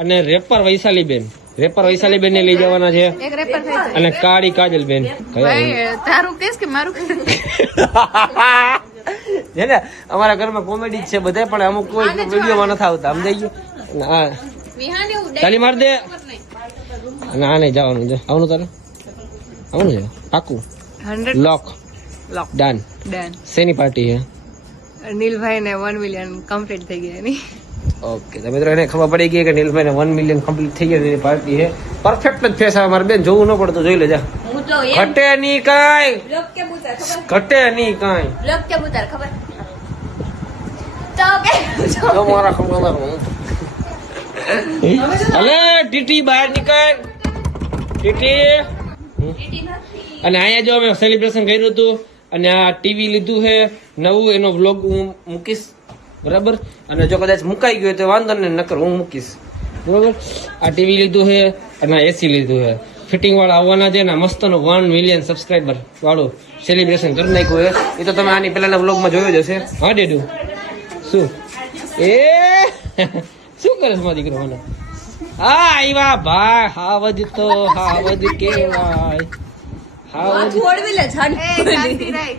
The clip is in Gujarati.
અને રેપર વૈશાલીબેન ને લઈ જવાના છે એક રેપર થઈ જાય. અને કાળી કાજલબેન ભાઈ તારું કેસ કે મારું છે ને અમારા ઘરમાં કોમેડી છે બધા પણ અમુક કોઈ વિડીયોમાં નથી આવતા સમજાઈ ગયું હા વિહાને એવું તાલી માર દે ના નહીં જવાનું છે આવવાનું તારે આવવાનું છે પાકું 100 લોક ડન ડન. શેની પાર્ટી છે નીલભાઈ ને 1 મિલિયન કમ્પ્લીટ થઈ ગયા એની. ઓકે તો મિત્રો એને ખબર પડી ગઈ કે નીલભાઈ ને 1 મિલિયન કમ્પ્લીટ થઈ ગઈ એની પાર્ટી છે પરફેક્ટ જ ફેસ આવે મારે બેન જોવું ન પડે તો જોઈ લેજા હું તો ઘટે નહીં કાંઈ બ્લોક કે બુતાર ખબર ઘટે નહીં કાંઈ બ્લોક કે બુતાર ખબર તો કે તો મારા ખબર અલે ટીટી બહાર નીકળ ટીટી અને અહીંયા જો અમે સેલિબ્રેશન કર્યું હતું અને આ ટીવી લીધું છે નવું એનો વ્લોગ હું મૂકીશ બરાબર અને જો કદાચ મુકાઈ ગયો તો વાંધો નહીં નકર હું મૂકીશ બરાબર આ ટીવી લીધું છે અને આ એસી લીધું છે ફિટિંગ વાળા આવવાના છે ને મસ્તનો 1 મિલિયન સબસ્ક્રાઈબર વાળું સેલિબ્રેશન કરી નાખ્યું છે એ તો તમે આની પહેલાના વ્લોગમાં જોયો જ હશે હા ડેડુ શું એ શું કરે છે મારો દીકરો મને હા આવ્યા ભાઈ હાવજ તો હાવજ કેવાય હાવજ છોડવી લે છાડી